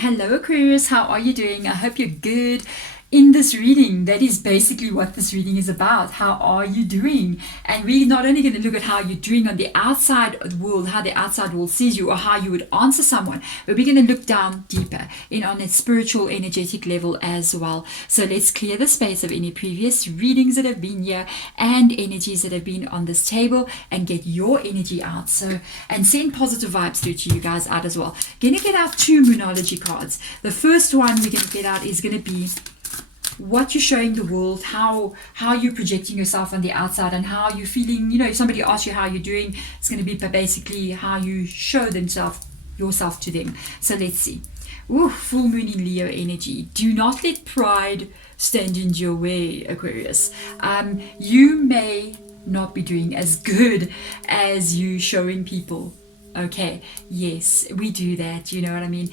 Hello Aquarius, how are you doing? I hope you're good. In this reading, that is basically what this reading is about. How are you doing? And we're not only going to look at how you're doing on the outside world, how the outside world sees you, or how you would answer someone, but we're going to look down deeper in on a spiritual, energetic level as well. So let's clear the space of any previous readings that have been here and energies that have been on this table and get your energy out. So, and send positive vibes through to you guys out as well. Gonna get out two Moonology cards. The first one we're going to get out is going to be what you're showing the world, how you're projecting yourself on the outside, and how you're feeling. If somebody asks you how you're doing, it's going to be basically how you show yourself to them. So let's see. Ooh, full moon in Leo energy. Do not let pride stand in your way, Aquarius. You may not be doing as good as you showing people. Okay, yes, we do that. You know what I mean?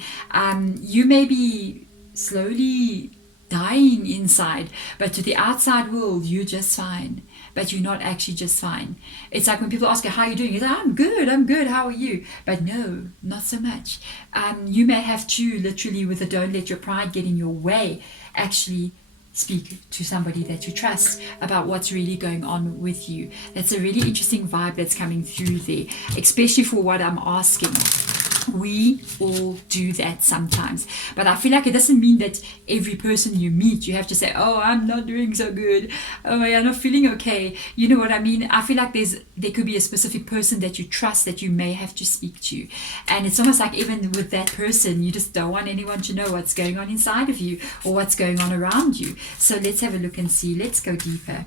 You may be slowly dying inside, but to the outside world you're just fine, but you're not actually just fine. It's like when people ask you how you're doing, you're like, I'm good, how are you? But no, not so much. You may have to literally, with the don't let your pride get in your way, actually speak to somebody that you trust about what's really going on with you. That's a really interesting vibe that's coming through there, especially for what I'm asking. We all do that sometimes, but I feel like it doesn't mean that every person you meet you have to say, oh, I'm not doing so good, oh, I'm not feeling okay. You know what I mean? I feel like there could be a specific person that you trust that you may have to speak to, and it's almost like even with that person you just don't want anyone to know what's going on inside of you or what's going on around you. So let's have a look and see. Let's go deeper.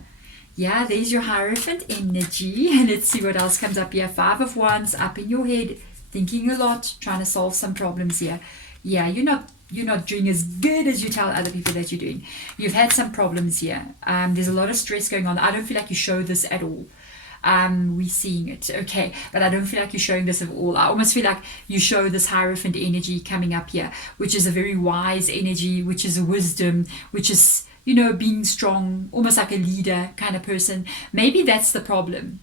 Yeah, there's your Hierophant energy, and let's see what else comes up here. 5 of Wands up in your head, thinking a lot, trying to solve some problems here. Yeah, you're not doing as good as you tell other people that you're doing. You've had some problems here. There's a lot of stress going on. I don't feel like you show this at all. We're seeing it, okay, but I don't feel like you're showing this at all. I almost feel like you show this Hierophant energy coming up here, which is a very wise energy, which is a wisdom, which is, being strong, almost like a leader kind of person. Maybe that's the problem.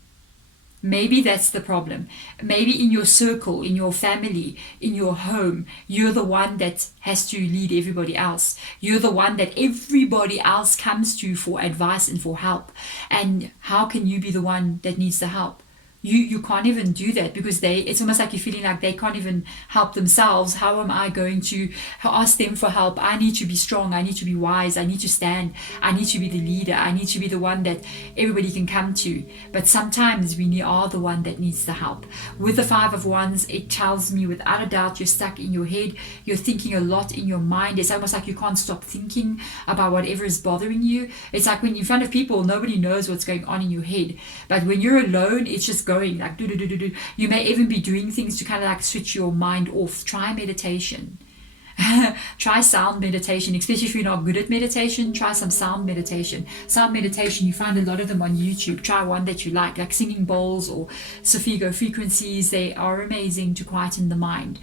Maybe in your circle, in your family, in your home, you're the one that has to lead everybody else. You're the one that everybody else comes to for advice and for help. And how can you be the one that needs the help? You can't even do that, because it's almost like you're feeling like they can't even help themselves. How am I going to ask them for help? I need to be strong. I need to be wise. I need to stand. I need to be the leader. I need to be the one that everybody can come to. But sometimes we are the one that needs the help. With the 5 of Wands, it tells me without a doubt you're stuck in your head. You're thinking a lot in your mind. It's almost like you can't stop thinking about whatever is bothering you. It's like when you're in front of people, nobody knows what's going on in your head. But when you're alone, it's just going like do. You may even be doing things to kind of like switch your mind off. Try meditation. Try sound meditation, especially if you're not good at meditation. Try some sound meditation. You find a lot of them on YouTube. Try one that you like singing bowls or Sophigo frequencies. They are amazing to quieten the mind.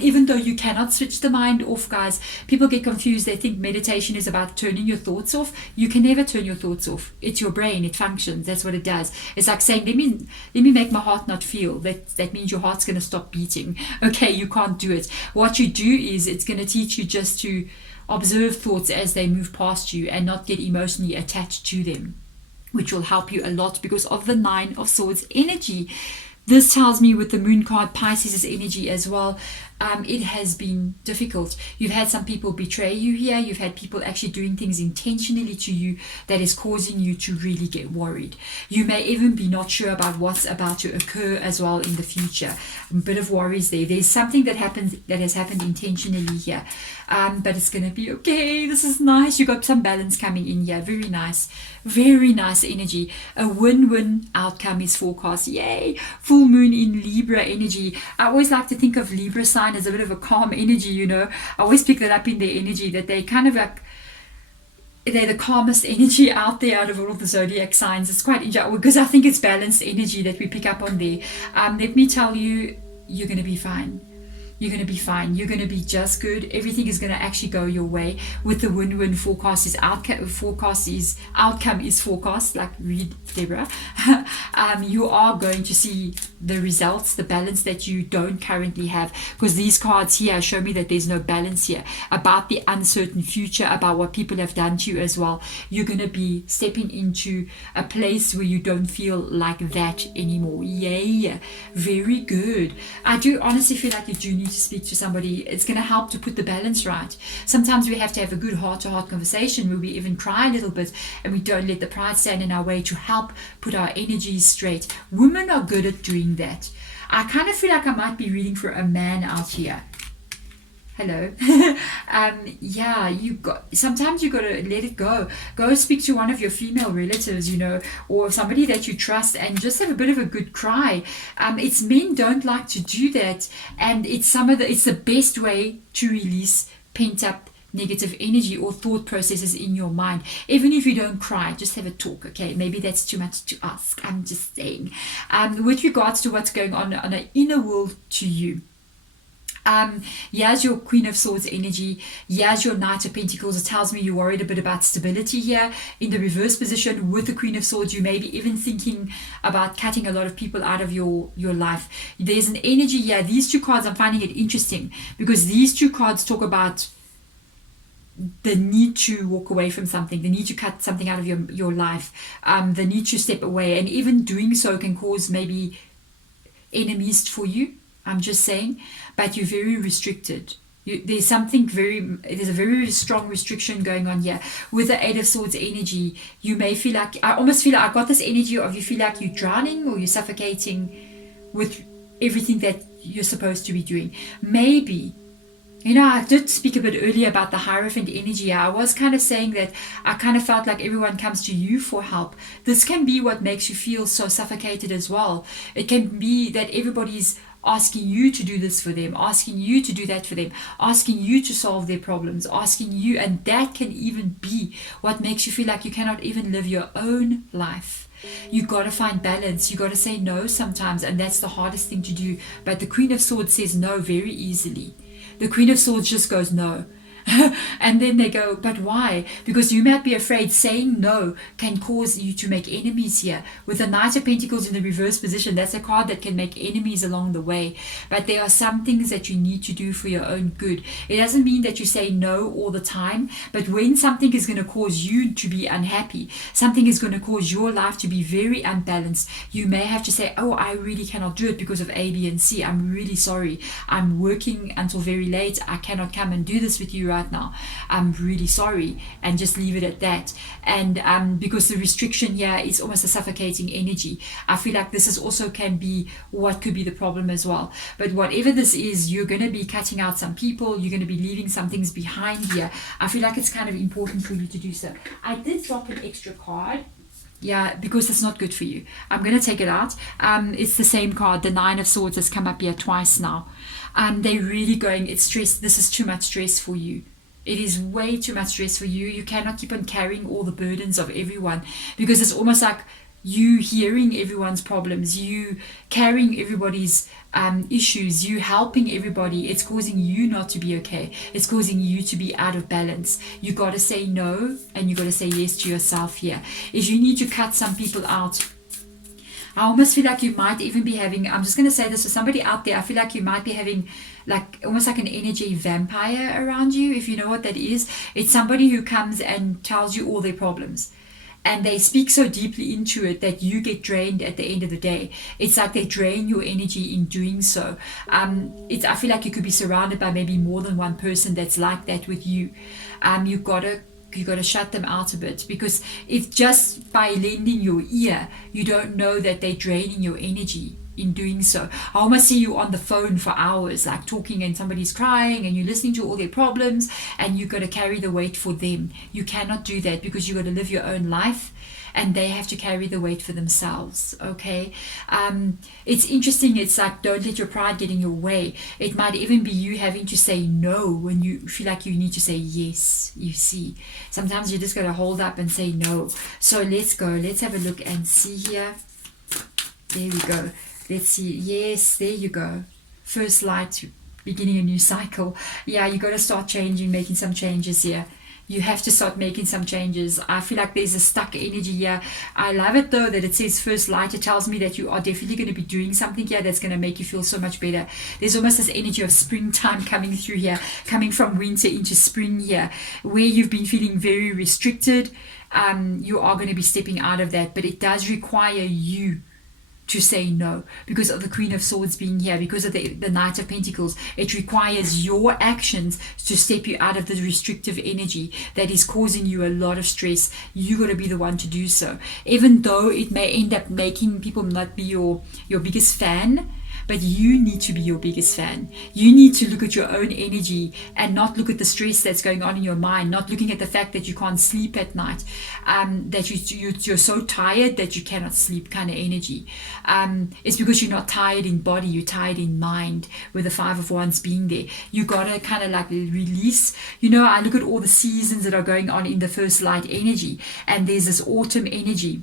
Even though you cannot switch the mind off, guys, people get confused. They think meditation is about turning your thoughts off. You can never turn your thoughts off. It's your brain. It functions. That's what it does. It's like saying, let me make my heart not feel. That means your heart's going to stop beating. Okay, you can't do it. What you do is it's going to teach you just to observe thoughts as they move past you and not get emotionally attached to them, which will help you a lot because of the 9 of Swords energy. This tells me with the Moon card, Pisces' energy as well. It has been difficult. You've had some people betray you here. You've had people actually doing things intentionally to you that is causing you to really get worried. You may even be not sure about what's about to occur as well in the future. A bit of worries there. There's something that has happened intentionally here. But it's going to be okay. This is nice. You got some balance coming in here. Very nice. Very nice energy. A win-win outcome is forecast. Yay! Full moon in Libra energy. I always like to think of Libra sign as a bit of a calm energy, I always pick that up in their energy, that they kind of like, they're the calmest energy out there out of all of the zodiac signs. It's quite interesting because I think it's balanced energy that we pick up on there. Let me tell you, you're going to be fine. You're going to be fine. You're going to be just good. Everything is going to actually go your way. With the win-win forecast is outcome is forecast, like read Deborah. You are going to see the results, the balance that you don't currently have, because these cards here show me that there's no balance here, about the uncertain future, about what people have done to you as well. You're going to be stepping into a place where you don't feel like that anymore. Yay, very good. I do honestly feel like you do need to speak to somebody. It's going to help to put the balance right. Sometimes we have to have a good heart-to-heart conversation where we even cry a little bit and we don't let the pride stand in our way, to help put our energies straight. Women are good at doing that. I kind of feel like I might be reading for a man out here. Hello. Yeah, sometimes you got to let it go. Go speak to one of your female relatives, or somebody that you trust, and just have a bit of a good cry. It's men don't like to do that, and it's the best way to release pent up negative energy or thought processes in your mind. Even if you don't cry, just have a talk. Okay, maybe that's too much to ask. I'm just saying. With regards to what's going on an inner world to you. Here's your Queen of Swords energy. Here's your Knight of Pentacles. It tells me you're worried a bit about stability here. In the reverse position with the Queen of Swords, you may be even thinking about cutting a lot of people out of your life. There's an energy here. These two cards, I'm finding it interesting because these two cards talk about the need to walk away from something, the need to cut something out of your life, the need to step away, and even doing so can cause maybe enemies for you. I'm just saying, but you're very restricted. There's a very strong restriction going on here. With the Eight of Swords energy, you may feel like, I almost feel like I got this energy of you feel like you're drowning or you're suffocating with everything that you're supposed to be doing. Maybe, I did speak a bit earlier about the Hierophant energy. I was kind of saying that I kind of felt like everyone comes to you for help. This can be what makes you feel so suffocated as well. It can be that everybody's asking you to do this for them, asking you to do that for them, asking you to solve their problems, asking you, and that can even be what makes you feel like you cannot even live your own life. You got to find balance. You got to say no sometimes, and that's the hardest thing to do. But the Queen of Swords says no very easily. The Queen of Swords just goes no. And then they go, but why? Because you might be afraid saying no can cause you to make enemies here. With the Knight of Pentacles in the reverse position, that's a card that can make enemies along the way. But there are some things that you need to do for your own good. It doesn't mean that you say no all the time, but when something is going to cause you to be unhappy, something is going to cause your life to be very unbalanced, you may have to say, oh, I really cannot do it because of A, B, and C. I'm really sorry. I'm working until very late. I cannot come and do this with you right now. I'm really sorry, and just leave it at that. And because the restriction here is almost a suffocating energy, I feel like this is also can be what could be the problem as well. But whatever this is, you're going to be cutting out some people, you're going to be leaving some things behind here. I feel like it's kind of important for you to do so. I did drop an extra card. Yeah, because it's not good for you. I'm going to take it out. It's the same card. The Nine of Swords has come up here twice now. They're really going, it's stress. This is too much stress for you. It is way too much stress for you. You cannot keep on carrying all the burdens of everyone, because it's almost like you hearing everyone's problems, you carrying everybody's issues, you helping everybody. It's causing you not to be okay. It's causing you to be out of balance. You got to say no, and you got to say yes to yourself here. If you need to cut some people out, I almost feel like you might even be having, I'm just going to say this to somebody out there, I feel like you might be having like almost like an energy vampire around you, if you know what that is. It's somebody who comes and tells you all their problems, and they speak so deeply into it that you get drained at the end of the day. It's like they drain your energy in doing so. I feel like you could be surrounded by maybe more than one person that's like that with you. You got to shut them out a bit, because if just by lending your ear, you don't know that they're draining your energy in doing so. I almost see you on the phone for hours, like talking, and somebody's crying and you're listening to all their problems, and you got to carry the weight for them. You cannot do that, because you got to live your own life, and they have to carry the weight for themselves. Okay. It's interesting. It's like, don't let your pride get in your way. It might even be you having to say no when you feel like you need to say yes. You see, sometimes you just got to hold up and say no. So let's go. Let's have a look and see here. There we go. Let's see. Yes, there you go. First light beginning a new cycle. Yeah, you got to start changing, making some changes here. You have to start making some changes. I feel like there's a stuck energy here. I love it though that it says first light. It tells me that you are definitely going to be doing something here that's going to make you feel so much better. There's almost this energy of springtime coming through here, coming from winter into spring here, where you've been feeling very restricted. You are going to be stepping out of that, but it does require you to say no, because of the Queen of Swords being here, because of the Knight of Pentacles. It requires your actions to step you out of the restrictive energy that is causing you a lot of stress. You got to be the one to do so, even though it may end up making people not be your biggest fan. But you need to be your biggest fan. You need to look at your own energy and not look at the stress that's going on in your mind, not looking at the fact that you can't sleep at night, that you're so tired that you cannot sleep kind of energy. It's because you're not tired in body, you're tired in mind, with the Five of Wands being there. You got to kind of like release. I look at all the seasons that are going on in the first light energy, and there's this autumn energy.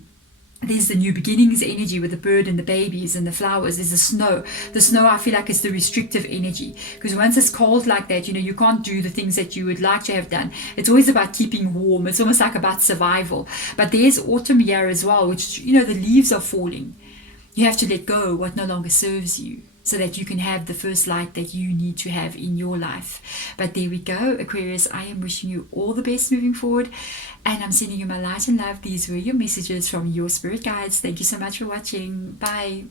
There's the new beginnings energy with the bird and the babies and the flowers. There's the snow. The snow, I feel like, is the restrictive energy, because once it's cold like that, you can't do the things that you would like to have done. It's always about keeping warm. It's almost like about survival. But there's autumn here as well, which, the leaves are falling. You have to let go what no longer serves you, so that you can have the first light that you need to have in your life. But there we go, Aquarius. I am wishing you all the best moving forward, and I'm sending you my light and love. These were your messages from your spirit guides. Thank you so much for watching. Bye.